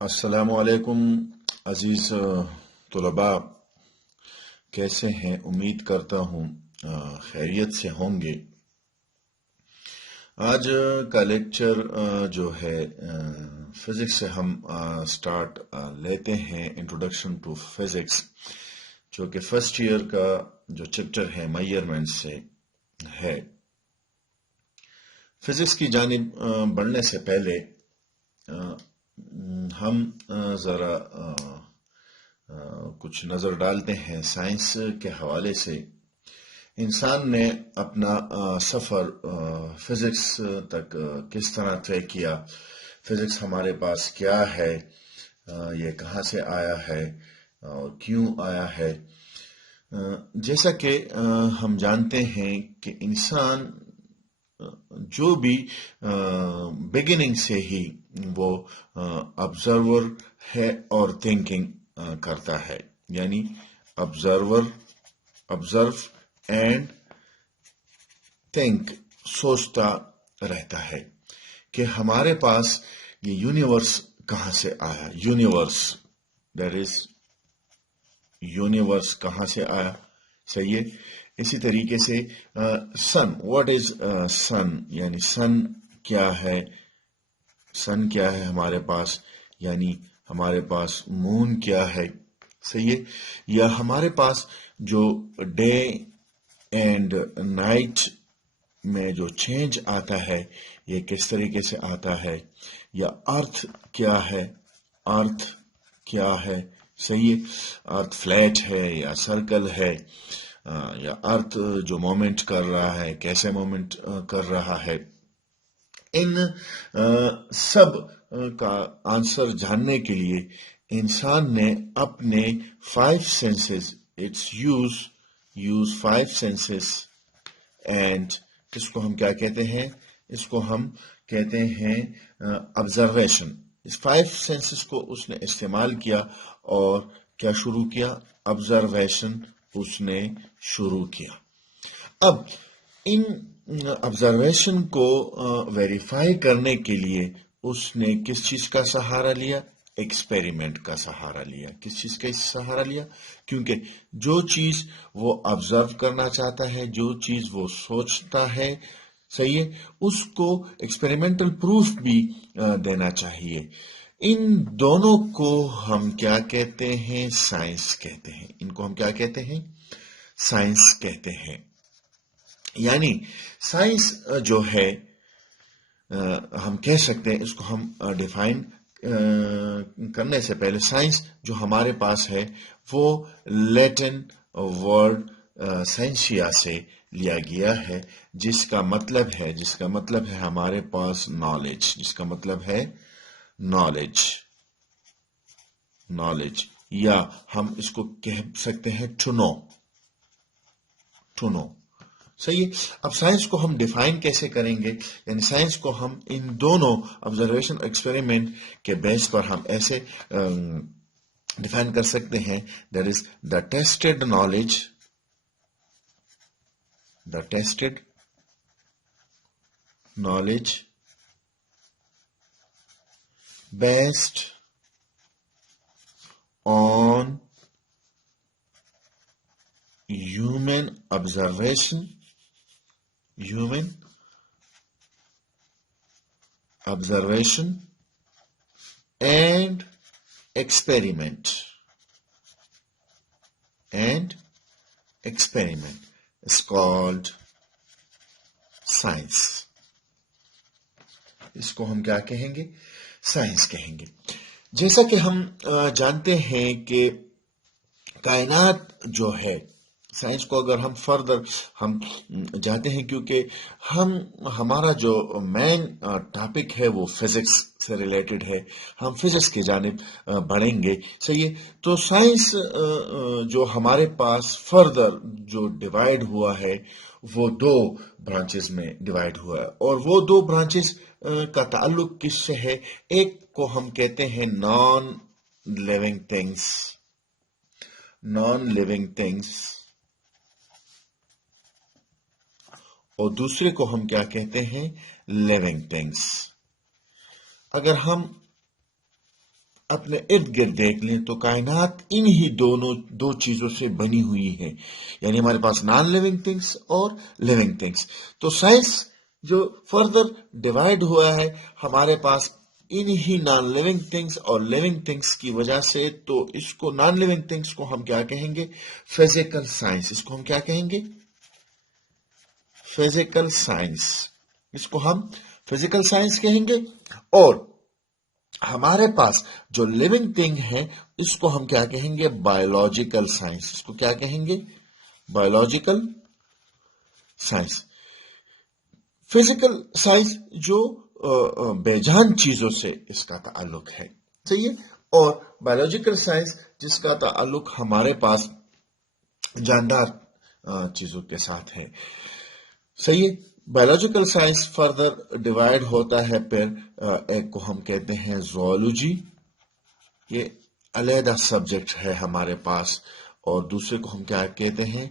السلام علیکم عزیز طلباء، کیسے ہیں؟ امید کرتا ہوں خیریت سے ہوں گے۔ آج کا لیکچر جو ہے فزکس سے ہم سٹارٹ لیتے ہیں، انٹروڈکشن ٹو فزکس، جو کہ فرسٹ ایئر کا جو چیپٹر ہے میئرمنٹ سے ہے۔ فزکس کی جانب بڑھنے سے پہلے ہم ذرا کچھ نظر ڈالتے ہیں سائنس کے حوالے سے۔ انسان نے اپنا سفر فزکس تک کس طرح طے کیا، فزکس ہمارے پاس کیا ہے، یہ کہاں سے آیا ہے اور کیوں آیا ہے۔ جیسا کہ ہم جانتے ہیں کہ انسان جو بھی بگننگ سے ہی وہ آبزرور ہے اور تھنکنگ کرتا ہے، یعنی آبزرو اینڈ تھنک، سوچتا رہتا ہے کہ ہمارے پاس یہ یونیورس کہاں سے آیا، یونیورس کہاں سے آیا، صحیح ہے۔ اسی طریقے سے سن، واٹ از سن، یعنی سن کیا ہے ہمارے پاس، یعنی ہمارے پاس مون کیا ہے، صحیح ہے۔ یا ہمارے پاس جو ڈے اینڈ نائٹ میں جو چینج آتا ہے یہ کس طریقے سے آتا ہے، یا ارتھ کیا ہے، صحیح ہے۔ ارتھ فلیٹ ہے یا سرکل ہے، یا ارتھ جو مومنٹ کر رہا ہے کیسے مومنٹ کر رہا ہے۔ ان سب کا آنسر جاننے کے لیے انسان نے اپنے 5 senses, its uses 5 senses, and اس کو ہم کیا کہتے ہیں؟ اس کو ہم کہتے ہیں آبزرویشن۔ اس 5 سینسز کو اس نے استعمال کیا اور کیا شروع کیا؟ آبزرویشن اس نے شروع کیا۔ اب ان آبزرویشن کو ویریفائی کرنے کے لیے اس نے کس چیز کا سہارا لیا؟ ایکسپیریمنٹ کا سہارا لیا۔ کس چیز کا سہارا لیا؟ کیونکہ جو چیز وہ آبزرو کرنا چاہتا ہے، جو چیز وہ سوچتا ہے، صحیح ہے، اس کو ایکسپیریمنٹل پروف بھی دینا چاہیے۔ ان دونوں کو ہم کیا کہتے ہیں؟ سائنس کہتے ہیں۔ ان کو ہم کیا کہتے ہیں؟ سائنس کہتے ہیں۔ یعنی سائنس جو ہے ہم کہہ سکتے ہیں، اس کو ہم ڈیفائن کرنے سے پہلے، سائنس جو ہمارے پاس ہے وہ لیٹن ورڈ سائنسیا سے لیا گیا ہے، جس کا مطلب ہے ہمارے پاس نالج، جس کا مطلب ہے نالج، یا ہم اس کو کہہ سکتے ہیں ٹو نو، صحیح ہے۔ اب سائنس کو ہم ڈیفائن کیسے کریں گے؟ یعنی سائنس کو ہم ان دونوں آبزرویشن ایکسپیریمنٹ کے بیس پر ہم ایسے ڈیفائن کر سکتے ہیں، that is the tested knowledge based on human observation and experiment is called science۔ اس کو ہم کیا کہیں گے؟ سائنس کہیں گے۔ جیسا کہ ہم جانتے ہیں کہ کائنات جو ہے، سائنس کو اگر ہم فردر ہم جاتے ہیں، کیونکہ ہمارا جو مین ٹاپک ہے وہ فزکس سے ریلیٹڈ ہے، ہم فزکس کی جانب بڑھیں گے، صحیح ہے۔ تو سائنس جو ہمارے پاس فردر جو ڈیوائڈ ہوا ہے وہ 2 برانچز میں ڈیوائڈ ہوا ہے، اور وہ 2 برانچز کا تعلق کس سے ہے؟ ایک کو ہم کہتے ہیں نان لیونگ تھنگس، اور دوسرے کو ہم کیا کہتے ہیں؟ Living things. اگر ہم اپنے ارد گرد دیکھ لیں تو کائنات انہی دو چیزوں سے بنی ہوئی ہے، یعنی ہمارے پاس نان لیونگ تھنگس اور لیونگ تھنگس. تو سائنس جو فردر ڈیوائڈ ہوا ہے ہمارے پاس انہی نان لیونگ تھنگس اور لیونگ تھنگس کی وجہ سے، تو اس کو نان لیونگ تھنگس کو ہم کیا کہیں گے؟ Physical science. اس کو ہم کیا کہیں گے؟ Physical science. اس کو ہم فزیکل سائنس کہیں گے. اور ہمارے پاس جو لیونگ تھنگ ہے اس کو ہم کیا کہیں گے؟ Biological science. اس کو کیا کہیں گے؟ Biological science. فزیکل سائنس جو بے جان چیزوں سے اس کا تعلق ہے، صحیح ہے. اور بایولوجیکل سائنس جس کا تعلق ہمارے پاس جاندار چیزوں کے ساتھ ہے، صحیح ہے. بایولوجیکل سائنس فردر ڈیوائڈ ہوتا ہے، پھر ایک کو ہم کہتے ہیں زوالوجی، یہ علیحدہ سبجیکٹ ہے ہمارے پاس، اور دوسرے کو ہم کیا کہتے ہیں؟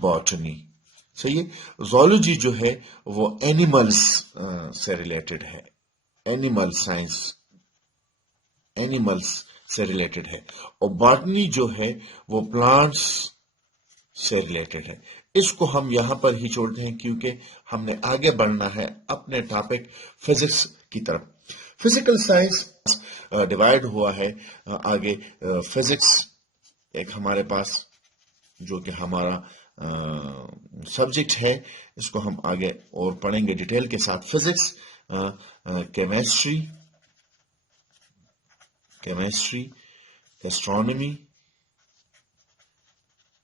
باٹنی. صحیح ہے. زوالوجی جو ہے وہ اینیملز سے ریلیٹڈ ہے، اینیمل سائنس، اینیملز سے ریلیٹڈ ہے. اور باٹنی جو ہے وہ پلانٹس سے ریلیٹڈ ہے. اس کو ہم یہاں پر ہی چھوڑتے ہیں کیونکہ ہم نے آگے بڑھنا ہے اپنے ٹاپک فزکس کی طرف. فزیکل سائنس ڈیوائڈ ہوا ہے آگے. فزکس ایک ہمارے پاس جو کہ ہمارا سبجیکٹ ہے، اس کو ہم آگے اور پڑھیں گے ڈیٹیل کے ساتھ. فزکس، کیمسٹری،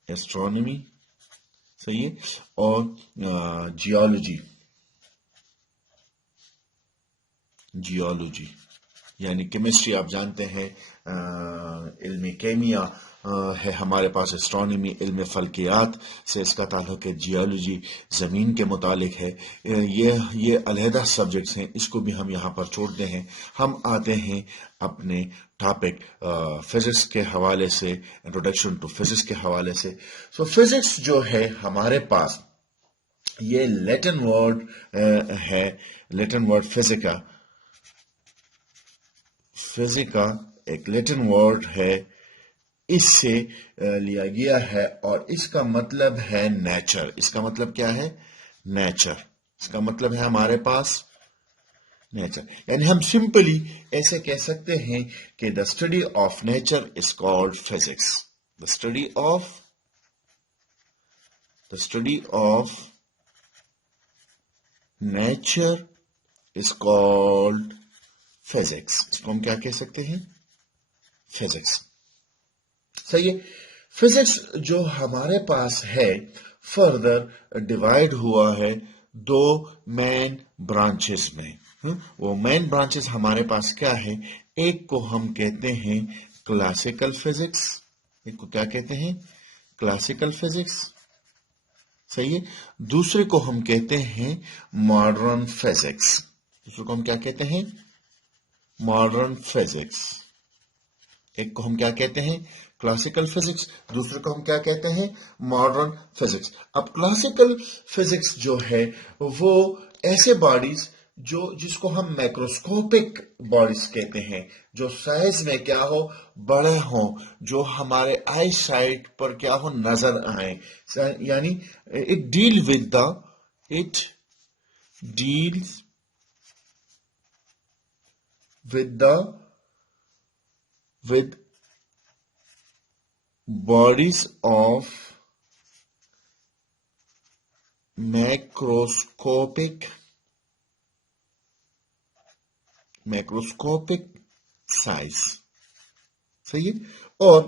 ایسٹرونومی، صحیح ہے، اور جیولوجی یعنی کیمسٹری آپ جانتے ہیں علم کیمیا ہے ہمارے پاس. ایسٹرونومی علم فلکیات سے اس کا تعلق ہے. جیولوجی زمین کے متعلق ہے. یہ علیحدہ سبجیکٹس ہیں، اس کو بھی ہم یہاں پر چھوڑتے ہیں. ہم آتے ہیں اپنے ٹاپک فزکس کے حوالے سے، انٹروڈکشن ٹو فزکس کے حوالے سے. سو فزکس جو ہے ہمارے پاس یہ لیٹن ورڈ ہے، لیٹن ورڈ فزیکا ایک لیٹن ورڈ ہے، اس سے لیا گیا ہے، اور اس کا مطلب ہے نیچر. اس کا مطلب کیا ہے؟ نیچر. اس کا مطلب ہے ہمارے پاس نیچر. یعنی ہم سمپلی ایسے کہہ سکتے ہیں کہ the study of nature is called physics. The study of nature is called physics. اس کو ہم کیا کہہ سکتے ہیں؟ فزکس. صحیح ہے. فزکس جو ہمارے پاس ہے فردر ڈیوائڈ ہوا ہے دو مین برانچز میں. وہ مین برانچز ہمارے پاس کیا ہے؟ ایک کو ہم کہتے ہیں کلاسیکل فزکس. ایک کو کیا کہتے ہیں؟ Classical physics. صحیح ہے. دوسرے کو ہم کہتے ہیں ماڈرن فزکس. دوسرے کو ہم کیا کہتے ہیں؟ Modern physics. ایک کو ہم کیا کہتے ہیں؟ Classical physics. دوسرے کو ہم کیا کہتے ہیں؟ Modern physics. اب کلاسیکل فزکس جو ہے وہ ایسے باڈیز جس کو ہم مائکروسکوپک باڈیز کہتے ہیں، جو سائز میں کیا ہو؟ بڑے ہوں، جو ہمارے آئی سائٹ پر کیا ہو؟ نظر آئیں. یعنی it deals with bodies of macroscopic size. صحیح ہے. اور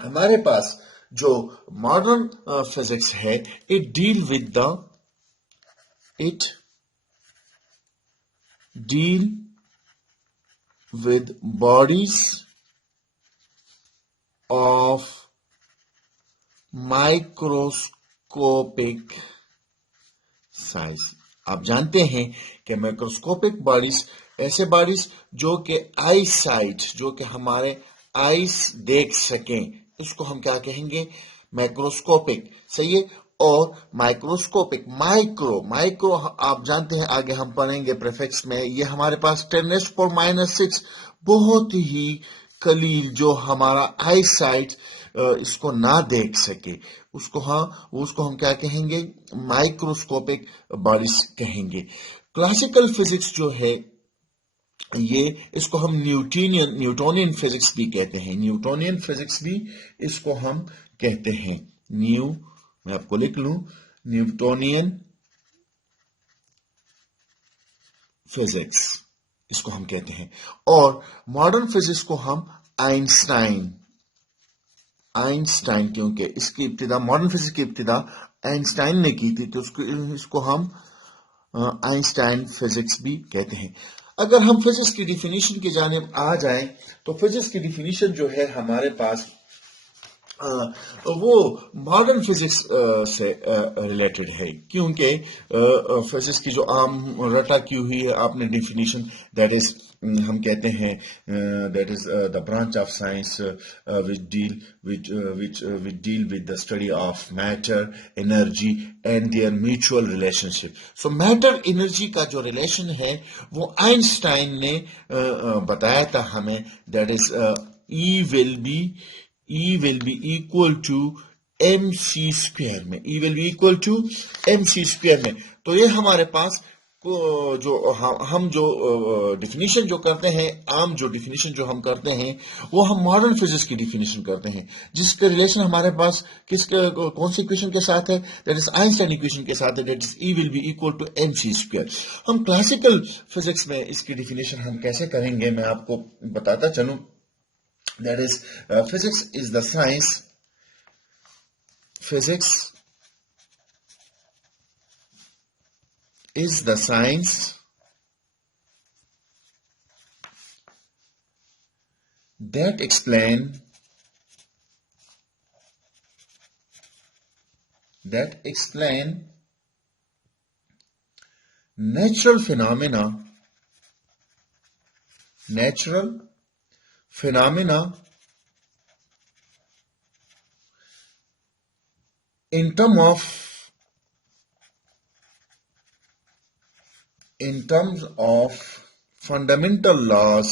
ہمارے پاس جو ماڈرن فزکس ہے it deal with bodies of microscopic size. آپ جانتے ہیں کہ مائکروسکوپک باڈیز ایسے باڈیز جو کہ آئی سائٹ، جو کہ ہمارے آئیز دیکھ سکیں، اس کو ہم کیا کہیں گے؟ مائکروسکوپک. صحیح ہے. और माइक्रोस्कोपिक। माइक्रो आप जानते हैं, आगे हम पढ़ेंगे प्रीफिक्स में, ये हमारे पास 10⁻⁻⁶ बहुत ही कलील, जो हमारा आई साइट इसको ना देख सके, उसको हम क्या कहेंगे, माइक्रोस्कोपिक बॉडीज कहेंगे। क्लासिकल फिजिक्स जो है ये, इसको हम न्यूटोनियन फिजिक्स भी कहते हैं, न्यूटोनियन फिजिक्स भी इसको हम कहते हैं। मैं आपको लिख लूं, न्यूटोनियन फिजिक्स इसको हम कहते हैं। और मॉडर्न फिजिक्स को हम आइंस्टाइन, क्योंकि इसकी इब्तिदा, मॉडर्न फिजिक्स की इब्तिदा आइंस्टाइन ने की थी, तो इसको हम आइंस्टाइन फिजिक्स भी कहते हैं। अगर हम फिजिक्स की डिफिनीशन की जानिब आ जाएं, तो फिजिक्स की डिफिनीशन जो है हमारे पास वो मॉडर्न फिजिक्स से रिलेटेड है, क्योंकि फिजिक्स की जो आम रटा की हुई है आपने डिफिनीशन, दैट इज हम कहते हैं that is the branch of science which deal with the study of matter, energy and there mutual relationship. So matter energy का जो रिलेशन है वो आइंस्टाइन ने बताया था हमें, that is E will be equal to mc square में, E will be equal to mc square में। तो ये हमारे पास जो हम जो डिफिनीशन जो करते हैं, आम जो डिफिनीशन जो हम करते हैं, वो हम मॉडर्न फिजिक्स की डिफिनीशन करते हैं, जिसका रिलेशन हमारे पास कौन सी इक्वेशन के साथ है, दैट इज आइंस्टाइन इक्वेशन के साथ है, that is E will be equal to mc square. हम क्लासिकल फिजिक्स में इसकी डिफिनीशन हम कैसे करेंगे, मैं आपको बताता चलूं। That is, physics is the science. Physics is the science that explain natural phenomena in terms of fundamental laws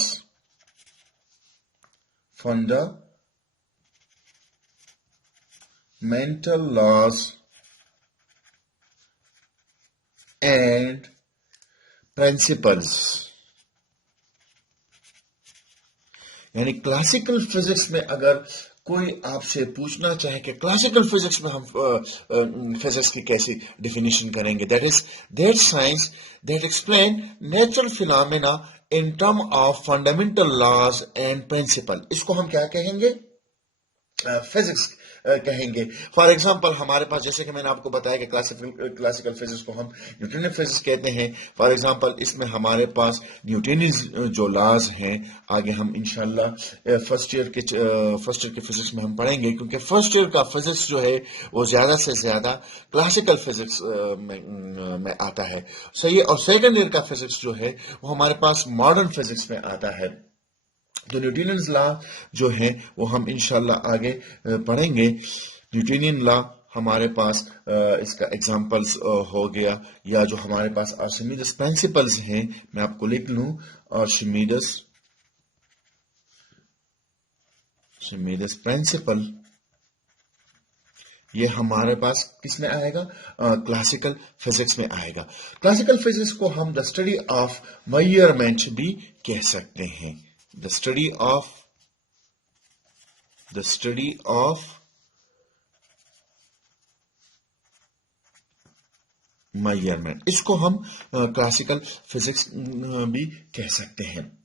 and principles। यानी क्लासिकल फिजिक्स में अगर कोई आपसे पूछना चाहे कि क्लासिकल फिजिक्स में हम फिजिक्स की कैसी डिफिनीशन करेंगे, that is that science that explain natural phenomena in term of fundamental laws and principle, इसको हम क्या कहेंगे, फिजिक्स कहेंगे। फॉर एग्जांपल हमारे पास, जैसे कि मैंने आपको बताया कि क्लासिकल फिजिक्स को हम न्यूटोनियन फिजिक्स कहते हैं। फॉर एग्जांपल इसमें हमारे पास न्यूटोनियन जो लॉज हैं, आगे हम इंशाल्लाह फर्स्ट ईयर के फिजिक्स में हम पढ़ेंगे, क्योंकि फर्स्ट ईयर का फिजिक्स जो है वो ज्यादा से ज्यादा क्लासिकल फिजिक्स में आता है, सही है। और सेकेंड ईयर का फिजिक्स जो है वो हमारे पास मॉडर्न फिजिक्स में आता है। तो न्यूटोनियन लॉ जो है वो हम इंशाल्लाह आगे पढ़ेंगे। न्यूटोनियन लॉ हमारे पास इसका एग्जांपल्स हो गया, या जो हमारे पास आर्चिमीडिस प्रिंसिपल्स हैं, मैं आपको लिख लूं, आर्चिमीडिस प्रिंसिपल, ये हमारे पास किस में आएगा, क्लासिकल फिजिक्स में आएगा। क्लासिकल फिजिक्स को हम द स्टडी ऑफ मेजरमेंट भी कह सकते हैं, the study of measurement, इसको हम क्लासिकल फिजिक्स भी कह सकते हैं।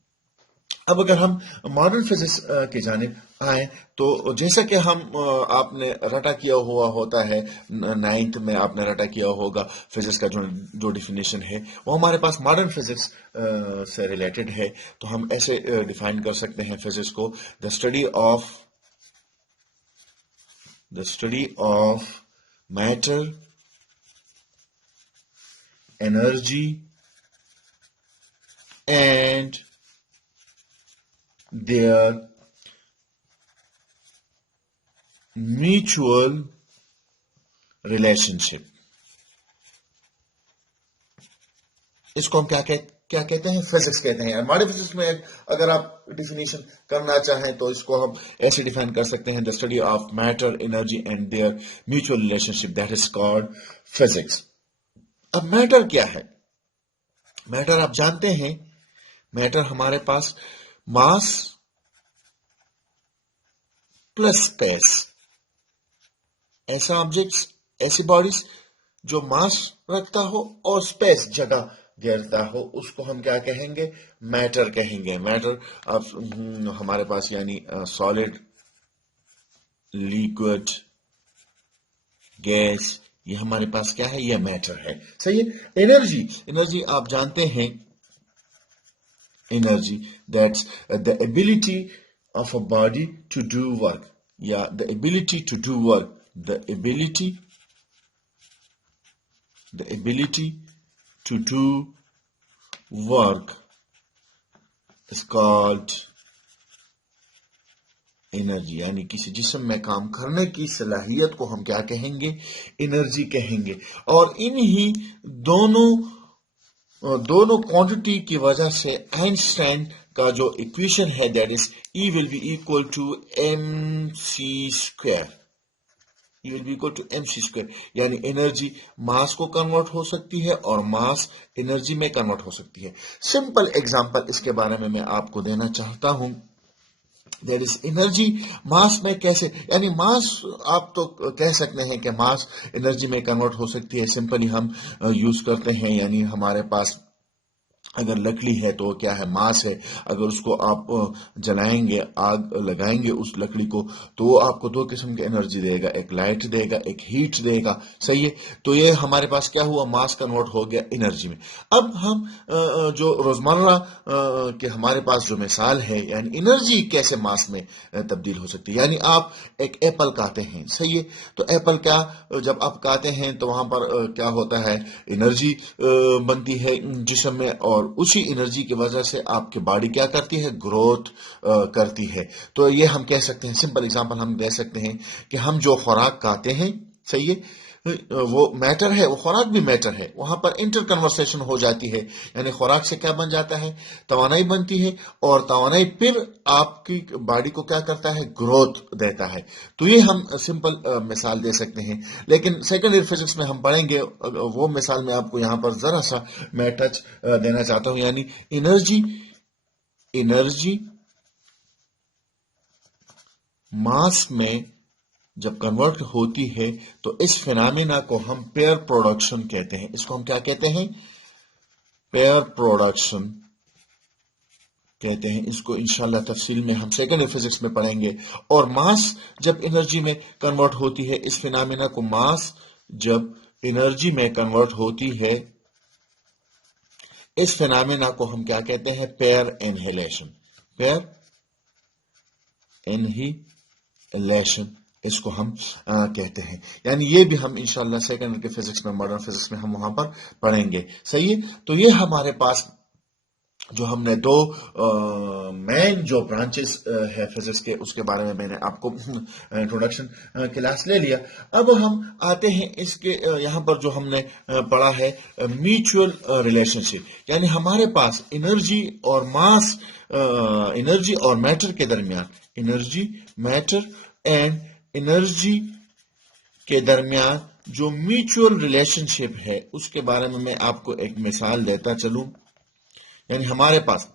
अब अगर हम मॉडर्न फिजिक्स की जानिब आए, तो जैसा कि हम आपने रटा किया हुआ होता है, 9th में आपने रटा किया होगा फिजिक्स का जो डिफिनेशन है वो हमारे पास मॉडर्न फिजिक्स से रिलेटेड है। तो हम ऐसे डिफाइन कर सकते हैं फिजिक्स को, the study of matter, energy and their mutual relationship. इसको हम क्या कहते हैं? फिजिक्स कहते हैं। हमारे फिजिक्स में अगर आप डिफिनीशन करना चाहें तो इसको हम ऐसे डिफाइन कर सकते हैं, the study of matter, energy and there mutual relationship, that is called physics. अब मैटर क्या है? मैटर आप जानते हैं, मैटर हमारे पास मास प्लस स्पेस, ऐसा ऑब्जेक्ट्स, ऐसी बॉडीज जो मास रखता हो और स्पेस जगह घेरता हो, उसको हम क्या कहेंगे? मैटर कहेंगे। मैटर अब हमारे पास यानी सॉलिड, लिक्विड, गैस, ये हमारे पास क्या है? ये मैटर है। सही है। एनर्जी आप जानते हैं, energy that's the ability of a body to do work, या the ability to do work, the ability to do work is called energy. यानी किसी जिस्म में काम करने की सलाहियत को हम क्या कहेंगे? एनर्जी कहेंगे। और इन्हीं दोनों क्वांटिटी की वजह से आइंस्टाइन का जो इक्वेशन है, that is E will be equal to mc square, E will be equal to mc square. यानी एनर्जी मास को कन्वर्ट हो सकती है और मास एनर्जी में कन्वर्ट हो सकती है। सिंपल एग्जांपल इसके बारे में मैं आपको देना चाहता हूं, दैट इज एनर्जी मास में कैसे, यानी मास आप तो कह सकते हैं कि मास एनर्जी में कन्वर्ट हो सकती है। सिंपली हम यूज करते हैं, यानी हमारे पास अगर लकड़ी है तो क्या है? मास है। अगर उसको आप जलाएंगे, आग लगाएंगे उस लकड़ी को, तो वो आपको दो किस्म की एनर्जी देगा, एक लाइट देगा, एक हीट देगा। सही है। तो ये हमारे पास क्या हुआ? मास कन्वर्ट हो गया एनर्जी में। अब हम जो रोजमर्रा के हमारे पास जो मिसाल है, यानी एनर्जी कैसे मास में तब्दील हो सकती है। यानी आप एक एप्पल खाते हैं, सही है, तो एप्पल क्या, जब आप खाते हैं तो वहां पर क्या होता है? एनर्जी बनती है जिस्म में, और उसी एनर्जी की वजह से आपकी बॉडी क्या करती है? ग्रोथ करती है। तो ये हम कह सकते हैं, सिंपल एग्जांपल हम दे सकते हैं कि हम जो खुराक खाते हैं, सही है, वो मैटर है, वो खुराक भी मैटर है। वहां पर इंटर कन्वर्सेशन हो जाती है, यानी खुराक से क्या बन जाता है? तवानाई बनती है, और तवानाई फिर आपकी बॉडी को क्या करता है? ग्रोथ देता है। तो ये हम सिंपल मिसाल दे सकते हैं। लेकिन सेकेंड ईयर फिजिक्स में हम पढ़ेंगे, वो मिसाल में आपको यहां पर जरा सा मैं टच देना चाहता हूं, यानी एनर्जी मास में जब कन्वर्ट होती है तो इस फिनोमेना को हम पेयर प्रोडक्शन कहते हैं। इसको हम क्या कहते हैं? पेयर प्रोडक्शन कहते हैं। इसको इंशाल्लाह तफसील में हम सेकेंड ईयर फिजिक्स में पढ़ेंगे। और मास जब एनर्जी में कन्वर्ट होती है, इस फिनोमेना को मास जब एनर्जी में कन्वर्ट होती है, इस फिनोमेना को हम क्या कहते हैं? Pair annihilation. पेयर एनहिलेशन इसको हम कहते हैं। यानी ये भी हम इंशाल्लाह सेकेंड के फिजिक्स में, मॉडर्न फिजिक्स में हम वहां पर पढ़ेंगे। सही है। तो ये हमारे पास जो हमने दो मेन जो ब्रांचेस है फिजिक्स के, उसके बारे में मैंने आपको इंट्रोडक्शन क्लास ले लिया। अब हम आते हैं इसके यहाँ पर जो हमने पढ़ा है म्यूचुअल रिलेशनशिप, यानी हमारे पास एनर्जी और मास, एनर्जी और मैटर के दरमियान, एनर्जी, मैटर एंड एनर्जी के दरमियान जो म्यूचुअल रिलेशनशिप है, उसके बारे में मैं आपको एक मिसाल देता चलूं। यानी हमारे पास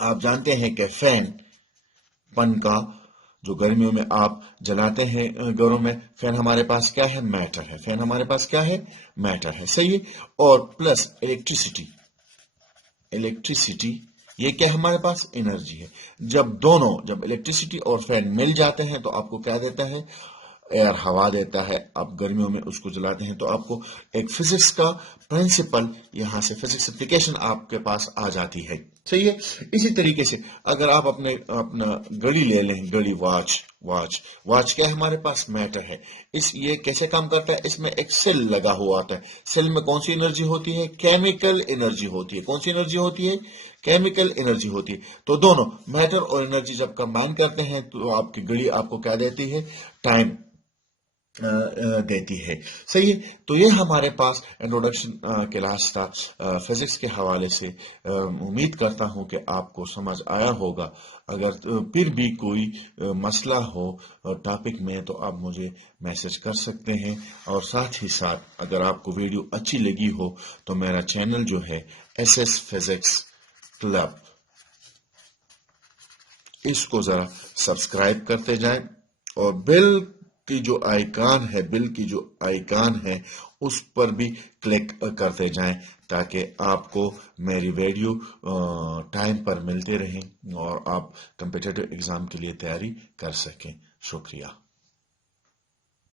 आप जानते हैं कि फैन, पंखा जो गर्मियों में आप जलाते हैं घरों में, फैन हमारे पास क्या है? मैटर है। फैन हमारे पास क्या है? मैटर है। सही है। और प्लस इलेक्ट्रिसिटी ये क्या हमारे पास? एनर्जी है। जब इलेक्ट्रिसिटी और फैन मिल जाते हैं तो आपको क्या देता है? एयर, हवा देता है। आप गर्मियों में उसको जलाते हैं तो आपको एक फिजिक्स का प्रिंसिपल, यहां से फिजिक्स एप्लीकेशन आपके पास आ जाती है। सही है। इसी तरीके से अगर आप अपना घड़ी ले लें, घड़ी, वॉच क्या है हमारे पास? मैटर है। ये कैसे काम करता है? इसमें एक सेल लगा हुआ आता है। सेल में कौन सी एनर्जी होती है? केमिकल एनर्जी होती है। कौन सी एनर्जी होती है? केमिकल एनर्जी होती है। तो दोनों मैटर और एनर्जी जब कंबाइन करते हैं तो आपकी घड़ी आपको क्या देती है? टाइम دیتی ہے. صحیح ہے. تو یہ ہمارے پاس انٹروڈکشن کلاس تھا فزکس کے حوالے سے. امید کرتا ہوں کہ آپ کو سمجھ آیا ہوگا. اگر پھر بھی کوئی مسئلہ ہو ٹاپک میں تو آپ مجھے میسج کر سکتے ہیں. اور ساتھ ہی ساتھ اگر آپ کو ویڈیو اچھی لگی ہو تو میرا چینل جو ہے ایس ایس فزکس کلب، اس کو ذرا سبسکرائب کرتے جائیں اور بیل کی جو آئیکن ہے اس پر بھی کلک کرتے جائیں تاکہ آپ کو میری ویڈیو ٹائم پر ملتے رہیں اور آپ کمپیٹیٹو ایگزام کے لیے تیاری کر سکیں. شکریہ.